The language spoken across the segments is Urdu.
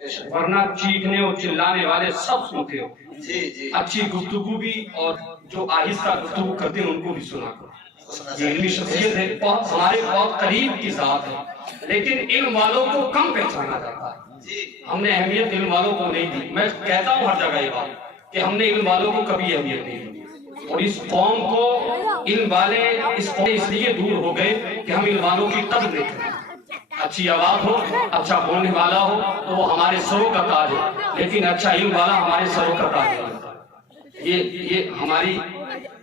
ورنہ چیخنے اور چلانے والے سب سنتے ہو، جی جی اچھی گفتگو بھی اور جو آہستہ گفتگو کرتے ہیں ان کو بھی سنا کرو۔ یہ علمی شخصیت ہے، بہت ہمارے بہت قریب کی ذات ہے، لیکن علم والوں کو کم پہچانا جاتا ہے۔ جی ہم نے اہمیت علم والوں کو نہیں دی۔ میں کہتا ہوں ہر جگہ یہ بات کہ ہم نے علم والوں کو کبھی اہمیت نہیں دی، اور اس قوم کو علم والے اس لیے دور ہو گئے کہ ہم علم والوں کی قدر نہیں کریں۔ اچھی آواز ہو، اچھا بولنے والا ہو تو وہ ہمارے سروں کا تاج ہے، لیکن اچھا علم والا ہمارے سروں کا تاج ہے۔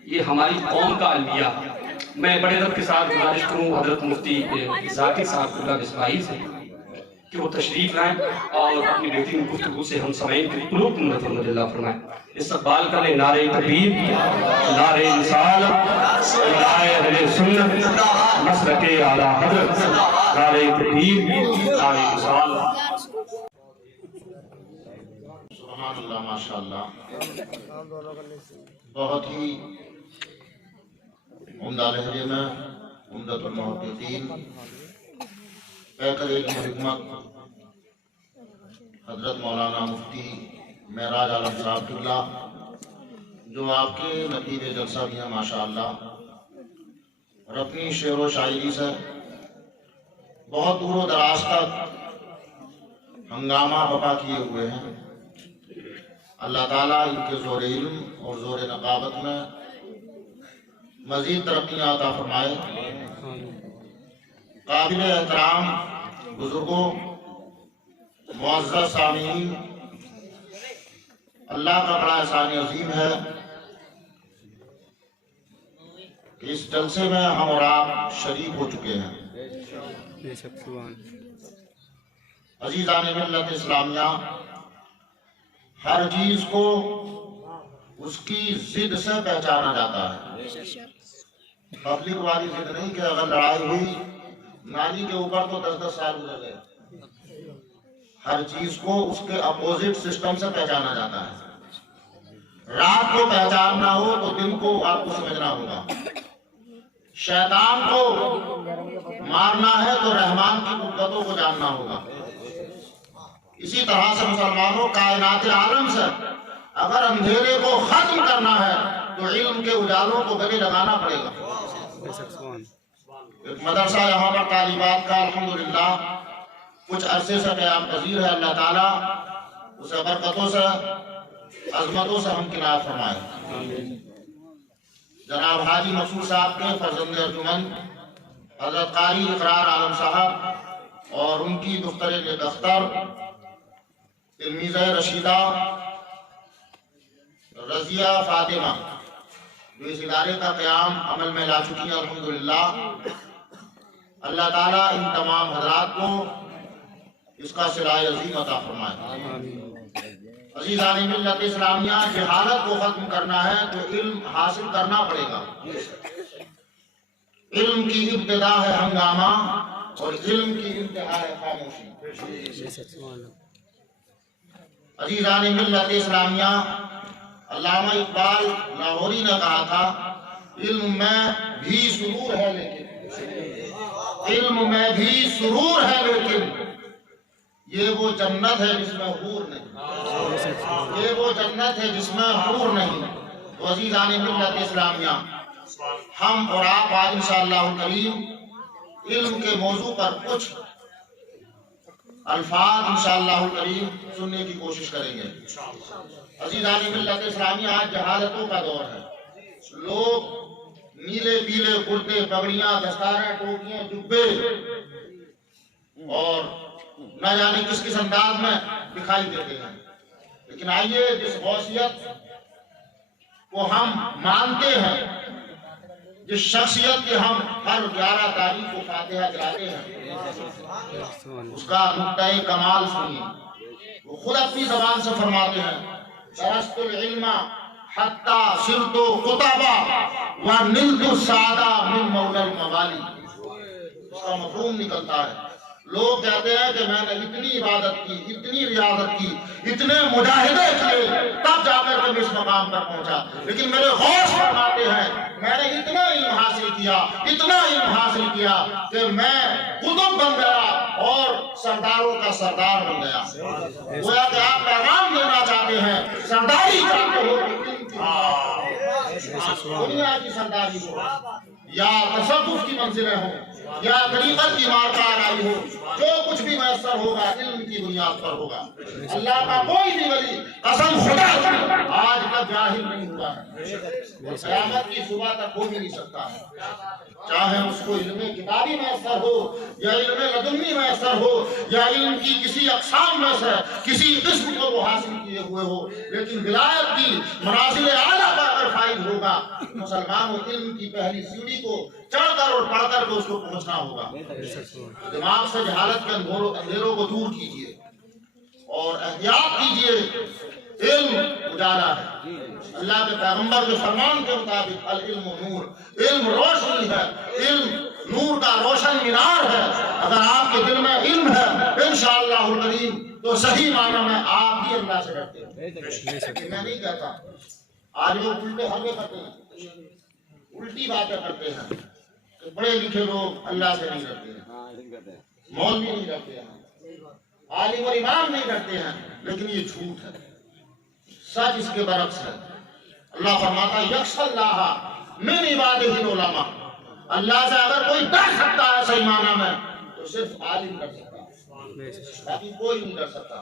یہ ہماری قوم کا المیہ ہے۔ میں بڑے ادب کے ساتھ گزارش کروں حضرت مفتی ذاکر صاحب اللہ اسماعیل سے کہ وہ تشریف لائیں اور اپنی بہترین گفتگو سے ہم سمعین کے قلوب منور اللہ فرمائیں۔ استقبال کر لیں نعرہ تکبیر، نعرہ رسالت، نعرہ اہل سنت، مسلک اعلیٰ حضرت، نعرہ تکبیر، نعرہ رسالت۔ سبحان اللہ، ماشاءاللہ، بہت ہی عمدہ لہجے میں عمدۃ المحققین پیکر علم و حکمت حضرت مولانا مفتی معراج عالم صاحب قبلہ، جو آپ کے نقیب جلسہ بھی ہیں ماشاءاللہ، اور اپنی شعر و شاعری سے بہت دور و دراز تک ہنگامہ بپا کیے ہوئے ہیں۔ اللہ تعالیٰ ان کے زور علم اور زور نقابت میں مزید ترقیاں عطا فرمائے۔ قابل احترام بزرگوں، معزز سامعین، اللہ کا بڑا احسان عظیم ہے کہ اس جلسے میں ہم اور آپ شریک ہو چکے ہیں۔ عزیزان ملت اسلامیہ، ہر چیز کو اس کی ضد سے پہچانا جاتا ہے۔ پبلک والی ضد نہیں کہ اگر لڑائی ہوئی نالی کے اوپر تو 10 سال گزر گئے۔ ہر چیز کو اس کے اپوزٹ سسٹم سے پہچانا جاتا ہے۔ رات کو پہچاننا ہو تو دن کو آپ کو سمجھنا ہوگا۔ شیطان کو مارنا ہے تو رحمان کی قدرتوں کو جاننا ہوگا۔ اسی طرح سے مسلمانوں، کائنات عالم سے اگر اندھیرے کو ختم کرنا ہے تو علم کے اجالوں کو گلے لگانا پڑے گا۔ ایک مدرسہ یہاں پر تعلیمات کا الحمدللہ کچھ عرصے سے قیام پذیر ہے۔ اللہ تعالیٰ اسے برکتوں سے، عظمتوں سے ہمکنار فرمائے۔ جناب حاجی مسعود صاحب کے فرزند ارجمند حضرت قاری اقرار عالم صاحب اور ان کی دختر نیک اختر تلمیذہ رشیدہ رضیہ فاطمہ، جو اس ادارے کا قیام عمل میں لا چکی ہیں الحمدللہ، اللہ تعالیٰ ان تمام حضرات کو اس کا صلہ عظیم عطا فرمائے۔ عزیزان ملت اسلامیہ، جہالت کو ختم کرنا ہے تو علم حاصل کرنا پڑے گا۔ علم کی ابتدا ہے ہنگامہ اور علم کی انتہا ہے خاموشی۔ عزیزان ملت اسلامیہ، علامہ اقبال لاہوری نے کہا تھا، علم میں بھی سرور ہے لیکن، علم میں بھی سرور ہے لیکن یہ وہ جنت ہے جس میں حور نہیں، یہ وہ جنت ہے جس میں حور نہیں۔ تو عزیزان ملت اسلامیہ، ہم اور آپ آج انشاءاللہ الکریم علم کے موضوع پر کچھ الفاظ انشاءاللہ الکریم سننے کی کوشش کریں گے۔ عزیزان ملت اسلامیہ، آج جہالتوں کا دور ہے۔ لوگ نیلے پیلے کرتے، پگڑیاں، دستاریں، ٹوپیاں، جبے اور نہ جانے کس کس انداز میں دکھائی دیتے ہیں، لیکن آئیے جس غوثیت کو ہم مانتے ہیں، جس شخصیت کے ہم ہر 11 تاریخ کو فاتحہ جلاتے ہیں، اس کا نقطۂ کمال سنیے۔ وہ خود اپنی زبان سے فرماتے ہیں، درست العلم حتی صرت قطبا ونلت السعادہ من مولا الموالی۔ اس کا مفہوم نکلتا ہے لوگ کہتے ہیں کہ میں نے اتنی عبادت کی، اتنی ریاضت کی، اتنے مجاہدے کیے، تب جا کر میں اس مقام پر پہنچا، لیکن میرے غوث فرماتے ہیں میں نے اتنا علم حاصل کیا، اتنا علم حاصل کیا کہ میں قطب بن گیا اور سرداروں کا سردار بن گیا۔ گویا کہ آپ پیغام دینا چاہتے ہیں، سرداری چاہتے ہو، دنیا کی سرداری ہو یا تصوف کی منزلیں ہوں یا طریقت کی مارکار آئی ہو، جو کچھ بھی میسر ہوگا علم کی بنیاد پر ہوگا۔ اللہ کا کوئی بھی ولی قسم خدا کی آج تک جاہل نہیں ہوا ہے، قیامت کی صبح تک ہو بھی نہیں سکتا ہے، چاہے اس کو علم کتابی میسر ہو یا علم لدنی میسر ہو یا علم کی کسی اقسام میں سے کسی قسم کو وہ حاصل کیے ہوئے ہو، لیکن ولایت کی منازل اعلیٰ پر اگر فائد ہوگا مسلمانوں علم کی پہلی سیڑھی کو چڑھ کر اور پڑھ کر کے اس کو پہنچنا ہوگا۔ دماغ سے جہالت کے اندھیروں کو دور کیجیے اور احتیاط کیجیے، علم اجالا ہے۔ اللہ کے پیغمبر کے فرمان کے مطابق العلم نور، علم روشنی ہے، علم نور کا روشن مینار ہے۔ اگر آپ کے دل میں علم ہے انشاءاللہ الکریم تو صحیح معنی میں آپ بھی اللہ سے ڈرتے ہیں۔ میں نہیں کہتا، آج لوگ الٹے حربے کرتے ہیں، الٹی باتیں کرتے ہیں کہ بڑے لکھے لوگ اللہ سے نہیں ڈرتے ہیں، مولوی نہیں ڈرتے ہیں، عالم اور امام نہیں ڈرتے ہیں، لیکن یہ جھوٹ ہے، سچ اس کے برعکس ہے۔ اللہ فرماتا ہے یخشی اللہ من عبادہ العلماء، اللہ سے اگر کوئی ڈر سکتا ہے صحیح معنی میں تو صرف عالم ڈر سکتا ہے، باقی کوئی نہیں ڈر سکتا۔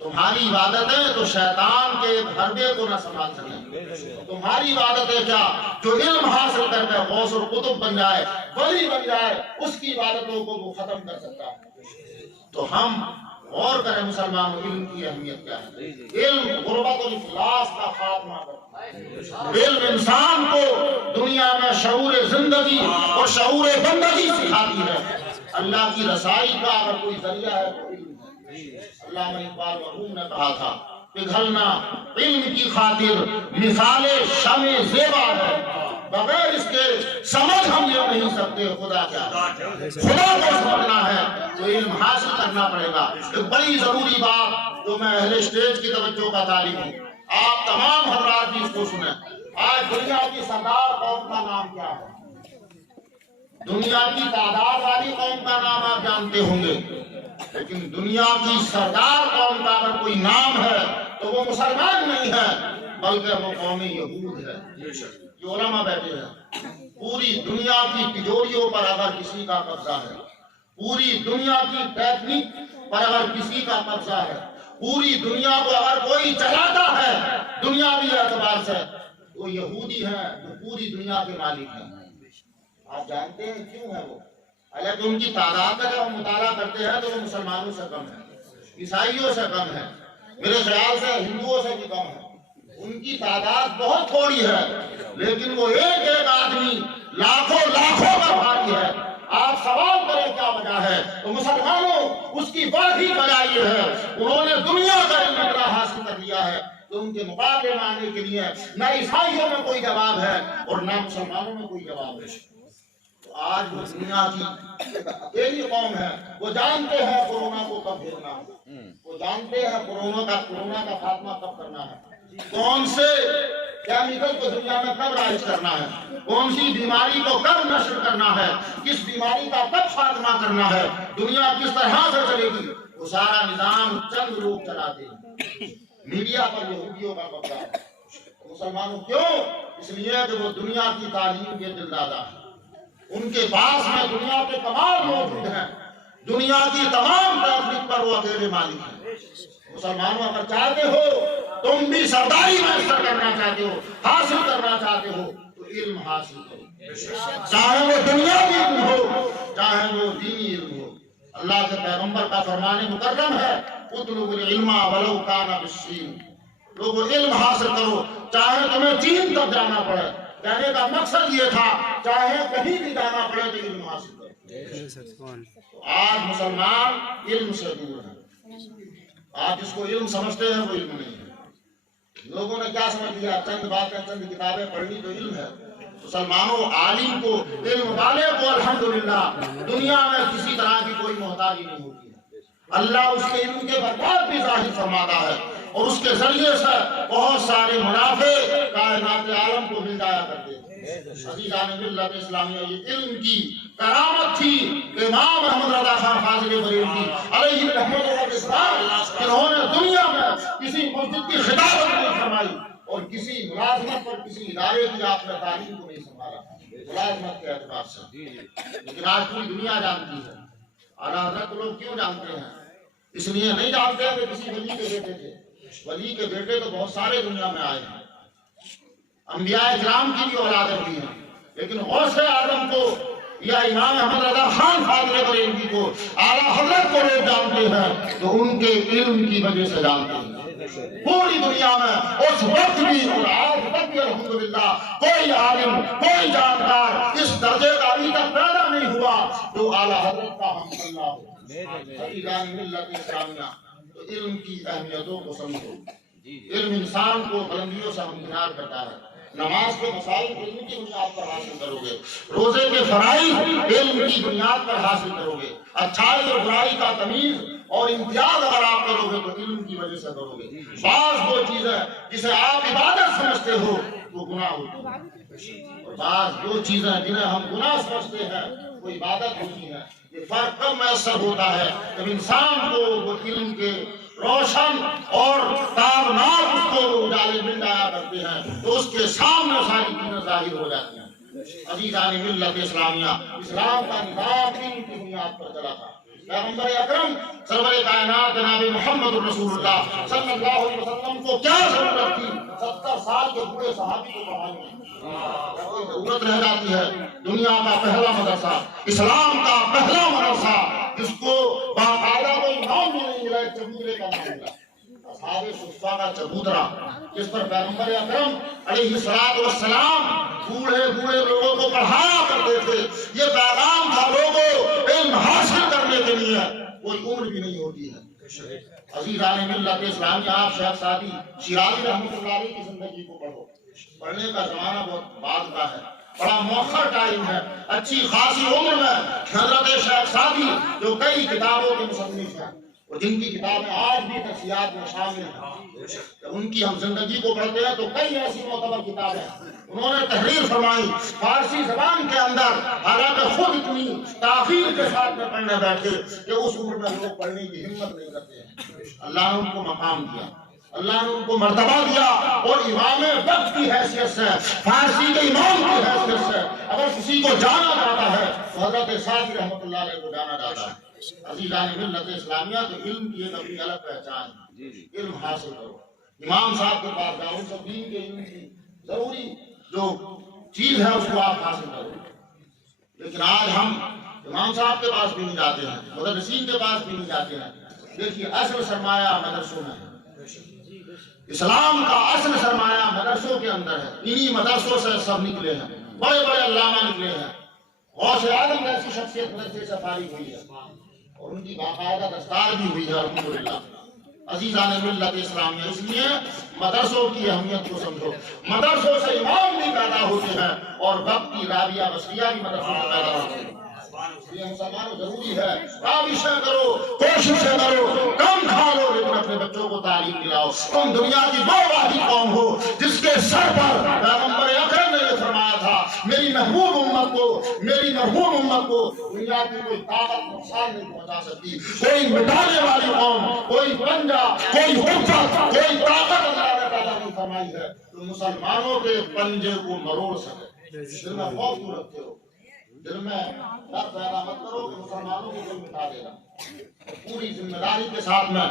تمہاری عبادتیں تو شیطان کے ایک حربے کو نہ سنبھال سکیں، تمہاری عبادتیں کیا جو علم حاصل کر کے غوث اور قطب بن جائے، ولی بن جائے، اس کی عبادتوں کو وہ ختم کر سکتا ہے۔ تو ہم غور کریں مسلمانوں، علم کی اہمیت کیا ہے۔ علم غربت و افلاس کا خاتمہ کرتا ہے، علم انسان کو دنیا میں شعور زندگی اور شعور بندگی سکھاتی ہے۔ اللہ کی رسائی کا اگر کوئی ذریعہ ہے تو علم ہے۔ علامہ اقبال مرحوم نے کہا تھا پگھلنا علم کی خاطر مثال شمع زیبا ہے، بغیر اس کے سمجھ ہم یہ نہیں سکتے خدا کیا ہے۔ خدا کو سمجھنا ہے تو علم حاصل کرنا پڑے گا۔ ایک بڑی ضروری بات جو میں اہل اسٹیج کی توجہ کا طالب ہوں، آپ تمام حضرات بھی اس کو سنیں۔ آج دنیا کی سردار قوم کا نام کیا ہے؟ دنیا کی تعداد والی قوم کا نام آپ جانتے ہوں گے، لیکن دنیا کی سردار قوم کا اگر کوئی نام ہے تو وہ مسلمان نہیں ہے بلکہ وہ قوم یہود ہے۔ جو علماء بیٹھے ہیں، پوری دنیا کی تجوریوں پر اگر کسی کا قبضہ ہے، پوری دنیا کی ٹیکنیک پر اگر کسی کا قبضہ ہے، پوری دنیا کو اگر کوئی چلاتا ہے دنیاوی اعتبار سے وہ یہودی ہیں جو پوری دنیا کے مالک ہیں۔ آپ جانتے ہیں کیوں ہے وہ؟ حالانکہ ان کی تعداد کا جب ہم مطالعہ کرتے ہیں تو وہ مسلمانوں سے کم ہے، عیسائیوں سے کم ہے، میرے خیال سے ہندوؤں سے بھی کم ہے۔ ان کی تعداد بہت تھوڑی ہے لیکن وہ ایک ایک آدمی لاکھوں لاکھوں کا بھاری ہے۔ آپ سوال کریں کیا وجہ ہے تو مسلمانوں اس کی بڑی وجہ یہ ہے انہوں نے دنیا کا علم اتنا حاصل کر لیا ہے تو ان کے مقابلے میں آنے کے لیے نہ عیسائیوں میں کوئی جواب ہے اور نہ مسلمانوں میں کوئی جواب ہے۔ آج وہ دنیا کی اکیلی قوم ہے، وہ جانتے ہیں کورونا کو کب گرنا ہے، وہ جانتے ہیں کورونا کا خاتمہ کب کرنا ہے، کون سے کیمیکل کو دنیا میں کب رائج کرنا ہے، کون سی بیماری کو کب نشر کرنا ہے، کس بیماری کا کب خاتمہ کرنا ہے، دنیا کس طرح سے چلے گی، وہ سارا نظام چند لوگ چلاتے ہیں۔ میڈیا پر یہودیوں کا قبضہ ہے۔ مسلمانوں کیوں؟ اس لیے کہ وہ دنیا کی تعلیم کے دل دادا ہیں، ان کے پاس میں دنیا کے تمام موجود ہیں، دنیا کی تمام ٹیکنیک پر وہ اکیلے مالک ہیں۔ مسلمانوں اگر چاہتے ہو تم بھی سرداری میسر کرنا چاہتے ہو، حاصل کرنا چاہتے ہو تو علم حاصل کرو، چاہے وہ دنیاوی علم ہو چاہے وہ دینی علم ہو۔ اللہ کے پیغمبر کا فرمان مکرم ہے اطلبوا العلم ولو کان بالصین، لوگوں علم حاصل کرو چاہے تمہیں چین تک جانا پڑے۔ کہنے کا مقصد یہ تھا چاہے کہیں بھی جانا پڑے تو علم حاصل کرو۔ آج مسلمان علم سے دور ہے، آج جس کو علم سمجھتے ہیں وہ علم نہیں ہے۔ لوگوں نے کیا سمجھ لیا؟ چند باتیں چند کتابیں پڑھنی تو علم ہے، مسلمانوں عالم کو علم والے کو الحمدللہ دنیا میں کسی طرح کی کوئی محتاجی نہیں ہوتی ہے. اللہ اس کے علم کے برکات بھی ظاہر فرماتا ہے اور اس کے ذریعے سے بہت سارے منافع کائنات عالم کو مل جایا کرتے ہیں. عزیزان ملت اسلامیہ یہ علم کی کرامت تھی کہ امام احمد رضا خان فاضل بریلوی علیہ رحمت اللہ جنہوں نے دنیا میں کسی مسجد کی خطابت نہیں فرمائی اور کسی ملازمت پر کسی ادارے کی آپ نے تعلیم کو نہیں سنبھالا ملازمت کے اعتبار سے. لیکن آج پوری دنیا جانتی ہے. اعلیٰ حضرت لوگ کیوں جانتے ہیں؟ اس لیے نہیں جانتے کہ کسی ولی کے بیٹے تھے. ولی کے بیٹے تو بہت سارے دنیا میں آئے ہیں. انبیاء کرام کی بھی اولادیں بھی ہیں. لیکن غوث اعظم کو یا امام احمد رضا خان فاضل بریلوی کو اعلیٰ حضرت کو لوگ جانتے ہیں تو ان کے علم کی وجہ سے جانتے ہیں. پوری دنیا میں اس وقت بھی اور آج تک بھی الحمدللہ کوئی عالم کوئی جانکار اس درجے کا ابھی تک پیدا نہیں ہوا جو اعلیٰ حضرت کا ہم اللہ ہو. عزیزان ملت اسلامیہ تو علم کی اہمیتوں کو سمجھو. علم انسان کو بلندیوں سے ہمکنار کرتا ہے. نماز کے مسائل علم کی بنیاد پر حاصل کرو گے. روزے کے فرائض علم کی بنیاد پر حاصل کرو گے. اچھائی اور برائی کا تمیز اور امتیاز اگر آپ کرو گے تو علم کی وجہ سے کرو گے. بعض وہ چیزیں جسے آپ عبادت سمجھتے ہو وہ گناہ ہوتی ہے اور بعض وہ چیزیں جنہیں ہم گناہ سمجھتے ہیں وہ عبادت ہوتی ہے. یہ فرق کب میسر ہوتا ہے جب انسان کو وہ علم کے روشن اور تابناک اس کو اجالے مل جایا کرتے ہیں تو اس کے سامنے ساری چیزیں ظاہر ہو جاتی ہیں. عزیزان ملت اسلامیہ اسلام کا نظام علم کی بنیاد پر چلا تھا. پیغمبر اکرم سرور کائنات جناب محمد رسول اللہ صلی اللہ علیہ وسلم کو کیا ضرورت تھی 70 سال کے بوڑھے صحابی کو پڑھانے کی؟ ضرورت رہ جاتی ہے. دنیا کا پہلا مدرسہ اسلام کا پہلا مدرسہ جس کو باقاعدہ کوئی نام بھی نہیں ملا ایک چبوترے کا نام ملا اصحاب صفہ کا چبوترا جس پر پیغمبر اکرم علیہ السلام بوڑھے لوگوں کو پڑھایا کرتے تھے. یہ پیغام تھا لوگوں علم حاصل کرنے کے لیے کوئی عمر بھی نہیں ہوتی ہے. عزیزان ملت اسلامیہ آپ شیخ سعدی شیرازی رحمۃ اللہ علیہ کی زندگی کو پڑھو. پڑھنے کا زمانہ بہت بعد کا ہے. بڑا مؤخر ٹائم ہے. اچھی خاصی عمر میں حضرت شیخ سعدی جو کئی کتابوں کے مصنف ہیں اور جن کی کتابیں آج بھی تفسیرات میں شامل ہیں جب ان کی ہم زندگی کو پڑھتے ہیں تو کئی ایسی معتبر کتابیں انہوں نے تحریر فرمائی فارسی زبان کے اندر. حالانکہ خود اتنی تاخیر کے ساتھ میں پڑھنے بیٹھے کہ اس عمر میں لوگ پڑھنے کی ہمت نہیں کرتے ہیں. اللہ نے ان کو مقام دیا. اللہ نے ان کو مرتبہ دیا اور امام وقت کی حیثیت سے فارسی کے امام کی حیثیت سے اگر کسی کو جانا جاتا ہے تو حضرت سعدی رحمۃ اللہ علیہ کو جانا جاتا ہے. عزیزان ملت اسلامیہ تو علم کی ایک اپنی الگ پہچان ہے. علم حاصل کرو. امام صاحب کے پاس جاؤ. ان سب دین کے علم کی ضروری جو چیز ہے اس کو آپ حاصل کرو. لیکن آج ہم امام صاحب کے پاس بھی نہیں جاتے ہیں مدرسین کے پاس بھی نہیں جاتے ہیں. دیکھیے اصل سرمایہ مدرسوں میں ہے. اسلام کا اصل سرمایہ مدرسوں کے اندر ہے. انہی مدرسوں سے سب نکلے ہیں. بڑے بڑے علامہ نکلے ہیں. غوث اعظم جیسی شخصیت مدرسے سے فارغ ہوئی ہے اور ان کی باقاعدہ دستار بھی ہوئی ہے الحمدللہ. عزیزان ملت اسلامیہ اس لیے مدرسوں کی اہمیت کو سمجھو. مدرسوں سے امام بھی پیدا ہوتے ہیں اور وقت کی راویہ بصریہ بھی مدرسوں سے پیدا ہوتے ہیں. یہ مسلمانوں ضروری ہے کاوشیں کرو کوششیں کرو کم کھا لو لیکن اپنے بچوں کو تعلیم دلاؤ. تم دنیا کی وہ واحد قوم ہو جس کے سر پر پیغمبر اکرم نے یہ فرمایا تھا میری محبوب امت کو دنیا کی کوئی طاقت نقصان نہیں پہنچا سکتی. کوئی مٹانے والی قوم کوئی پنجہ کوئی حکومت کوئی طاقت اللہ نے پیدا نہیں فرمائی ہے تو مسلمانوں کے پنجے کو مروڑ سکے. دل میں خوف کیوں رکھتے ہو؟ دل میں ڈر پیدا مت کرو کہ مسلمانوں کو کوئی مٹا دے گا. پوری ذمہ داری کے ساتھ میں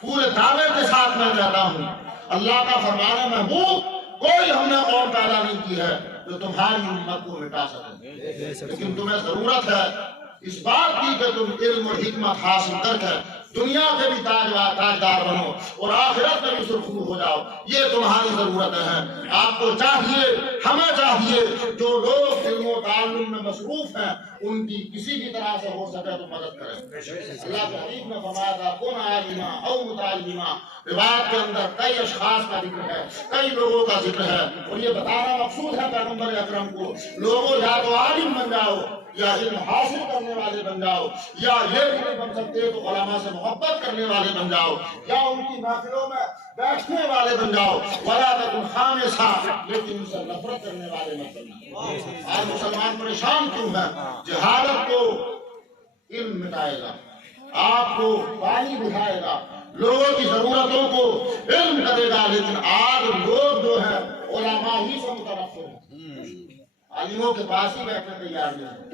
پورے دعوے کے ساتھ میں کہتا ہوں اللہ کا فرمانا محبوب کوئی ہم نے قوم پیدا نہیں کی ہے جو تمہاری امت کو مٹا سکے. لیکن تمہیں ضرورت ہے اس بات کی کہ تم علم اور حکمت حاصل کر کے دنیا کے بھی تاجدار بنو اور آخرت میں بھی سرخرو ہو جاؤ، یہ تمہاری ضرورت ہے۔ آپ کو چاہیے، ہمیں چاہیے، جو لوگ علم و تعلم میں مصروف ہیں ان کی کسی بھی طرح سے ہو سکے تو مدد کریں۔ اللہ کے حبیب نے فرمایا تھا کن عالما او متعلما، روایت کے اندر کئی اشخاص کا ذکر ہے، کئی لوگوں کا ذکر ہے، اور یہ بتانا مقصود ہے پیغمبر اکرم کو، لوگوں یا تو عالم بن جاؤ یا علم حاصل کرنے والے بن جاؤ، یا یہ بھی نہیں بن سکتے تو علماء سے محبت کرنے والے بن جاؤ، یا ان کی محفلوں میں بیٹھنے والے بن جاؤ، ولا تکن خامسا، لیکن ان سے نفرت کرنے والے مت بننا۔ آج مسلمان پریشان کیوں ہیں؟ جہالت کو علم مٹائے گا، آپ کو پانی بجھائے گا، لوگوں کی ضرورتوں کو علم کرے گا، لیکن آج لوگ جو ہیں علماء ہی سے متنفر ہیں، عالموں کے پاس ہی بیٹھنے تیار نہیں ہیں۔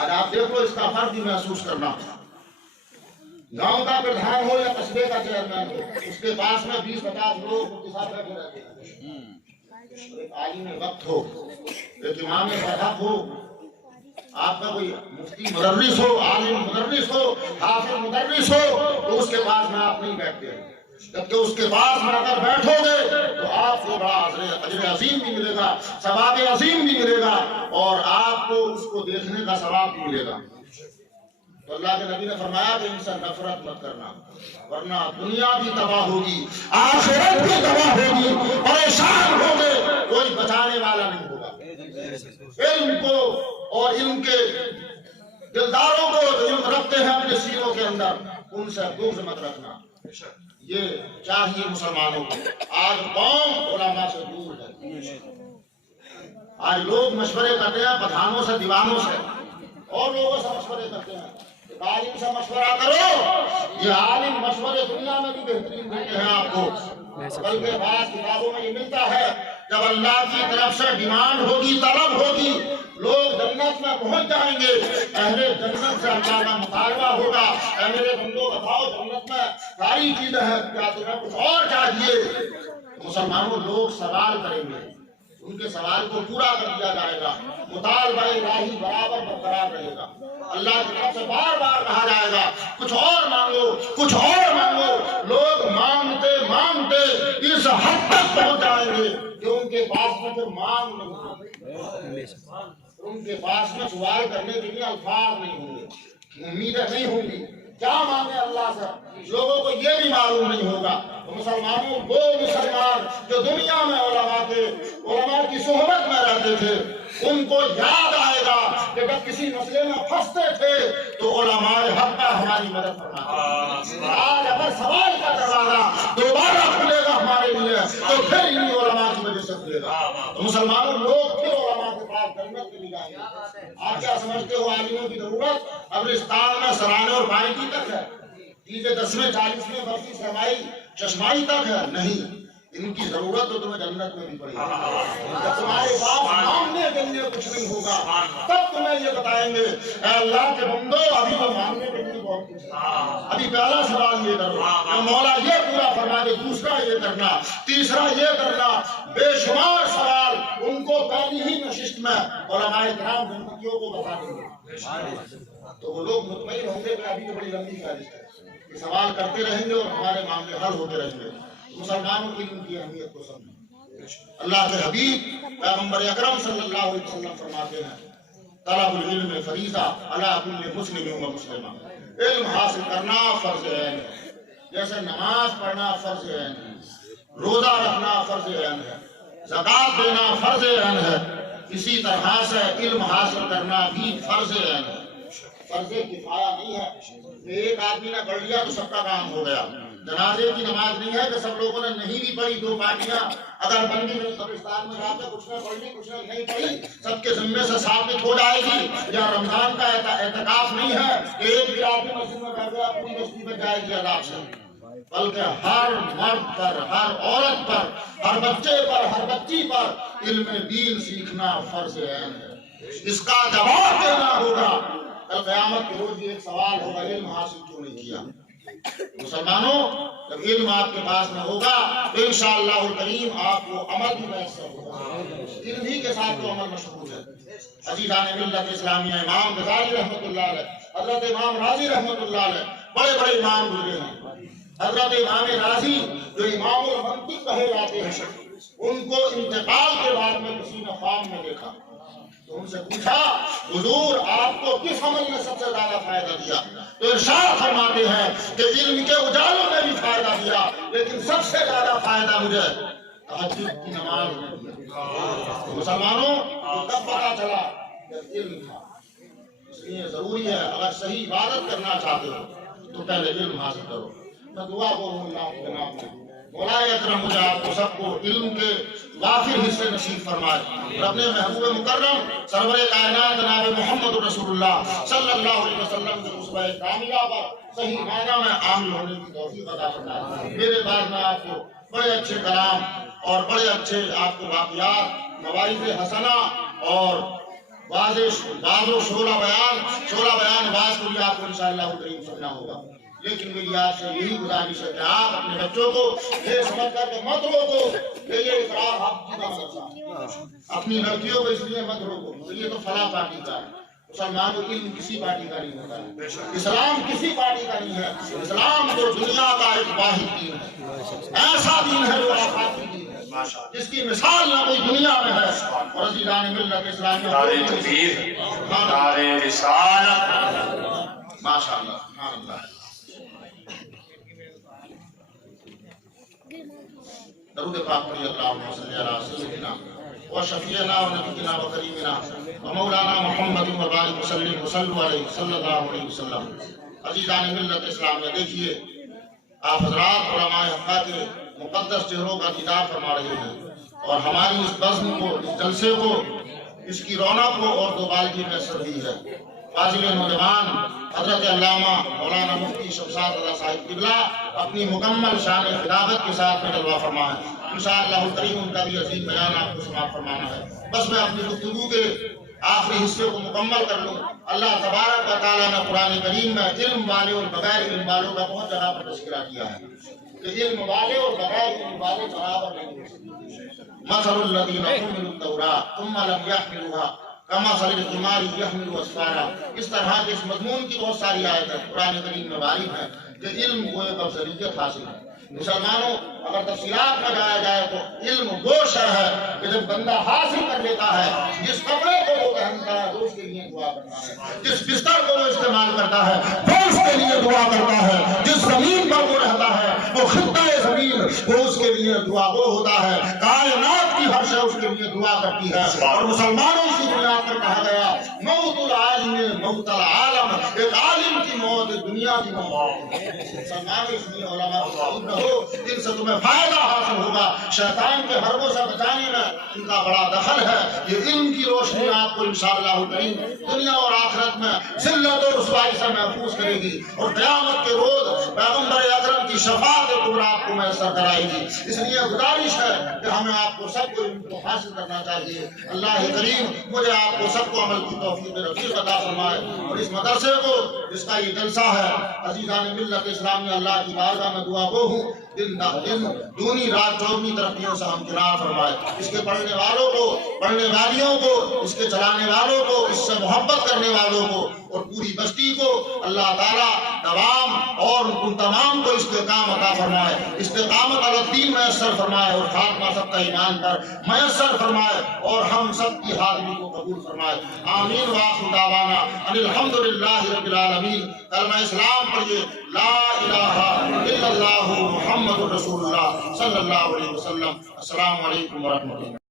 آج آپ دیکھو اس کا فرق بھی محسوس کرنا، گاؤں کا پردھان ہو یا قصبے کا چیئرمین ہو، اس کے پاس میں 20-50 لوگ اس کے ساتھ بیٹھے رہتے ہیں۔ ایک عالم وقت ہو، ایک امام مذہب ہو، آپ کا کوئی مفتی مدرس ہو، عالم مدرس ہو، حافظ مدرس ہو، تو اس کے پاس میں آپ نہیں بیٹھتے ہیں۔ جبکہ اس کے پاس میں اگر بیٹھو گے تو آپ کو بڑا اجر عظیم بھی ملے گا، ثواب عظیم بھی ملے گا، اور آپ کو اس کو دیکھنے کا ثواب بھی ملے گا۔ تو اللہ کے نبی نے فرمایا کہ ان سے نفرت مت کرنا، ورنہ دنیا بھی تباہ ہوگی، آخرت بھی تباہ ہوگی، پریشان ہوگے، کوئی بچانے والا نہیں ہوگا۔ علم کو اور علم کے دلداروں کو جو علم رکھتے ہیں اپنے سینوں کے اندر، ان سے بغض مت رکھنا۔ یہ چاہیے مسلمانوں کو۔ آج قوم علماء سے دور ہے، آج لوگ مشورے کرتے ہیں پٹھانوں سے، دیوانوں سے، اور لوگوں سے مشورے کرتے ہیں۔ عالم سے مشورہ کرو، یہ عالم مشورے دنیا میں بھی بہترین دیتے ہیں آپ کو، بلکہ بعض کتابوں میں یہ ملتا ہے جب اللہ کی طرف سے ڈیمانڈ ہوگی، طلب ہوگی، لوگ جنت میں پہنچ جائیں گے، اہل جنت سے اللہ کا مطالبہ ہوگا، اے میرے بندو بتاؤ جنت میں ساری چیزیں ہیں، کیا تمہیں کچھ اور چاہیے؟ مسلمانوں لوگ سوال کریں گے، ان کے سوال کو پورا کر دیا جائے گا، مطالبہ الہی برابر برقرار رہے گا۔ اللہ کی طرف سے بار بار کہا جائے گا کچھ اور مانگو، کچھ اور مانگو۔ لوگ مانگتے مانگتے اس حد تک پہنچ جائیں گے کہ ان کے پاس میں پھر مانگ نہیں ہوگی، ان کے پاس میں سوال کرنے کے لیے الفاظ نہیں ہوں گے، امیدیں نہیں ہوں گی، کیا مانگے اللہ سے، لوگوں کو یہ بھی معلوم نہیں ہوگا۔ تو مسلمانوں، وہ مسلمان جو دنیا میں علماء کی صحبت میں رہتے تھے، ان کو یاد آئے گا کہ جب کسی مسئلے میں پھنستے تھے تو علماء حق کا ہماری مدد فرماتے تھے۔ آج اگر سوال کا دروازہ دوبارہ کھلے گا ہمارے لیے تو پھر انہی علماء کی وجہ سے کھلے گا۔ تو مسلمانوں لوگ پھر علماء کے پاس جنت کے لیے جائیں گے۔ آپ کیا سمجھتے ہو عالموں کی ضرورت قبرستان میں سرانے اور بائیں تک ہے؟ تیسرے 10ویں 40ویں برسی سرمائی چشمائی تک ہے؟ نہیں، ان کی ضرورت تو تمہیں جنت میں بھی پڑے گی۔ جب تمہارے پاس مانگنے کے لیے کچھ نہیں ہوگا تب تمہیں یہ بتائیں گے اے اللہ کے بندو ابھی تو مانگنے کے لیے بہت کچھ ہے، ابھی پہلا سوال یہ کرو کہ مولا یہ پورا فرما دے، دوسرا یہ کرنا، تیسرا یہ کرنا۔ بے شمار سوال ان کو پہلی ہی نشست میں علماء کرام جنتیوں کو بتا دیں گے، تو وہ لوگ مطمئن ہوں گے کہ ابھی تو بڑی لمبی فہرست ہے، یہ سوال کرتے رہیں گے اور ہمارے معاملے حل ہوتے رہیں گے۔ مسلمانوں کی علم کی اہمیت کو سمجھیں۔ اللہ کے حبیب پیغمبر اکرم صلی اللہ علیہ وسلم فرماتے ہیں طلب العلم فریضہ علی کل مسلم و مسلمہ، علم حاصل کرنا فرض عین ہے، جیسے نماز پڑھنا فرض عین ہے، روزہ رکھنا فرض عین ہے، زکوٰۃ دینا فرض عین ہے، اسی طرح سے علم حاصل کرنا بھی فرض عین ہے، فرض کفایہ نہیں ہے۔ ایک آدمی نے پڑھ لیا تو سب کا کام ہو گیا۔ جنازے کی نماز نہیں ہے کہ سب لوگوں نے نہیں بھی پڑھی، دو پارٹیاں اگر بندی میں قبرستان میں جا کے کچھ نے پڑھ لی کچھ نے نہیں پڑھی، سب کے ذمے سے ثابت ہو جائے گی۔ یا رمضان کا اعتکاف نہیں ہے کہ ایک بھی آدمی مسجد میں بیٹھ گیا پوری بستی میں جائے گی عذاب سے، بلکہ ہر مرد پر، ہر عورت پر، ہر بچے پر، ہر بچی پر علم دین سیکھنا فرض عین ہے۔ اس کا جواب دینا ہوگا، کل قیامت کے روز ایک سوال ہوگا علم حاصل کیوں نہیں کیا۔ مسلمانوں جب علم آپ کے پاس میں ہوگا تو انشاءاللہ الکریم آپ کو عمل بھی میسر ہوگا، علم ہی کے ساتھ تو عمل مشروط ہے۔ عزیزان ملت اسلامیہ، امام غزالی رحمۃ اللہ علیہ، حضرت امام راضی رحمۃ اللہ علیہ بڑے بڑے امام گزرے ہیں. حضرت امام راضی جو امام المنطق کہے جاتے ہیں, ان کو انتقال کے بعد میں کسی نے خواب میں دیکھا تو ان سے پوچھا حضور آپ کو کس عمل نے سب سے زیادہ فائدہ دیا؟ تو ارشاد فرماتے ہیں کہ علم کے اجالوں نے بھی فائدہ دیا, لیکن سب سے زیادہ فائدہ مجھے تہجد کی نماز نے دیا. مسلمانوں کو تب پتا چلا کہ علم تھا. اس لیے ضروری ہے اگر صحیح عبادت کرنا چاہتے ہو تو پہلے علم حاصل کرو. میں دعا کروں اللہ کے نام میں مولا اکرم مجھے آپ کو سب کو علم کے وافر حصے نصیب فرمائے. اور اپنے محبوب مکرم سرور کائنات جناب محمد رسول اللہ صلی اللہ علیہ وسلم کے اسوہ کاملہ پر صحیح معنی میں عامل ہونے کی توفیق عطا فرمائے. میرے بعد میں آپ کو بڑے اچھے کلام اور بڑے اچھے آپ کو واقعات مواعظ حسنہ اور باز و شعلہ بیان باز کو بھی آپ کو انشاءاللہ کریم سننا ہوگا. لیکن میری آپ سے یہی گزارش ہے کہ آپ اپنے بچوں کو یہ سمجھ کر کے مت روکو کہ یہ اقرار آپ کی مدرسہ. اپنی لڑکیوں کو اس لیے مت روکو کہ یہ تو فلاں پارٹی کا ہے. مسلمان کو علم کسی پارٹی کا نہیں ہوتا ہے. اسلام کسی پارٹی کا نہیں ہے. اسلام تو دنیا کا ایک واحد دین ہے. ایسا دین ہے جو آخاتی دین ہے, جس کی مثال نہ کوئی دنیا میں ہے. اور عزیزان ملت اسلامیہ نعرہ تکبیر, نعرہ رسالت. ماشاءاللہ سبحان اللہ. درود پاک پڑھیے. اللہم صلی علی سیدنا و شفیعنا و نبینا و کریمنا و مولانا محمد و بارک وسلم وصلوا علیہ صلی اللہ علیہ وسلم. عزیزان ملت اسلامیہ, دیکھیے آپ حضرات علماء حقہ کے مقدس چہروں کا دیدار فرما رہے ہیں اور ہماری اس بزم کو, اس جلسے کو, اس کی رونق کو اور دوبالگی میسر ہوئی ہے. فاضل نوجوان حضرت علامہ مولانا مفتی شمشاد رضا صاحب قبلہ اپنی مکمل شان خلافت کے ساتھ میں جلوہ فرما ہے. انشاءاللہ الکریم ان کا بھی عظیم بیان آپ کو سماعت فرمانا ہے. بس میں اپنی گفتگو کے آخری حصے کو مکمل کر لوں. اللہ تبارک و تعالیٰ نے قرآن کریم میں علم والے اور بغیر علم والوں کا بہت جگہ پر تذکرہ کیا ہے کہ علم والے اور بغیر علم والے برابر نہیں ہو سکتے. مثل الذین حملوا التوراۃ ثم لم یحملوها کمثل الحمار یحمل اسفارا. اس طرح کے اس مضمون کی بہت ساری آیتیں قرآن کریم میں وارد ہیں کہ علم کو ایک افضلیت حاصل ہے. مسلمانوں اگر تفصیلات میں جایا جائے تو علم وہ شے ہے کہ جب بندہ حاصل کر لیتا ہے, جس کپڑے کو وہ پہنتا ہے وہ اس کے لیے دعا کرتا ہے, جس بستر کو وہ استعمال کرتا ہے وہ اس کے لیے دعا کرتا ہے, جس زمین پر وہ رہتا ہے وہ خطہ زمین وہ اس کے لیے دعا وہ ہوتا ہے. کائنات کی ہر شے اس کے لیے دعا کرتی ہے. اور مسلمانوں کی بنیاد پر کہا گیا موت العالم موت العالم, ایک عالم کی موت دنیا کی موت. مسلمانوں اس لیے علماء جن سے تمہیں فائدہ حاصل ہوگا, شیطان کے حربوں سے بچانے میں ان کا بڑا دخل ہے. یہ علم کی روشنی آپ کو انشاءاللہ کریم دنیا اور آخرت میں ذلت اور رسوائی سے محفوظ کرے گی اور قیامت کے روز پیغمبر اکرم کی شفاعت کبریٰ آپ کو میسر کرائے گی. اس لیے گزارش ہے کہ ہمیں آپ کو سب کو علم کو حاصل کرنا چاہیے. اللہ کریم مجھے آپ کو سب کو عمل کی توفیق رفیق عطا فرمائے. اور اس مدرسے کو, جس کا یہ جلسہ ہے, عزیزان ملت اسلامیہ, اللہ کی بارگاہ میں دعا گو ہوں دن دونی رات چوگنی ترقیوں سے ہمکنار فرمائے. اس کے پڑھنے والوں کو, پڑھنے والیوں کو, اس کے چلانے والوں کو, اس سے محبت کرنے والوں کو اور پوری بستی کو اللہ تعالیٰ دوام اور ان تمام کو استحکام عطا فرمائے. استقامت علی الدین میسر فرمائے اور خاتمہ سب کا ایمان پر میسر فرمائے اور ہم سب کی حاضری کو قبول فرمائے. آمین. وآخر دعوانا ان الحمدللہ رب العالمین. کلمہ اسلام پڑھیے لا الہ الا اللہ محمد رسول اللہ صلی اللہ علیہ وسلم. السلام علیکم ورحمۃ اللہ.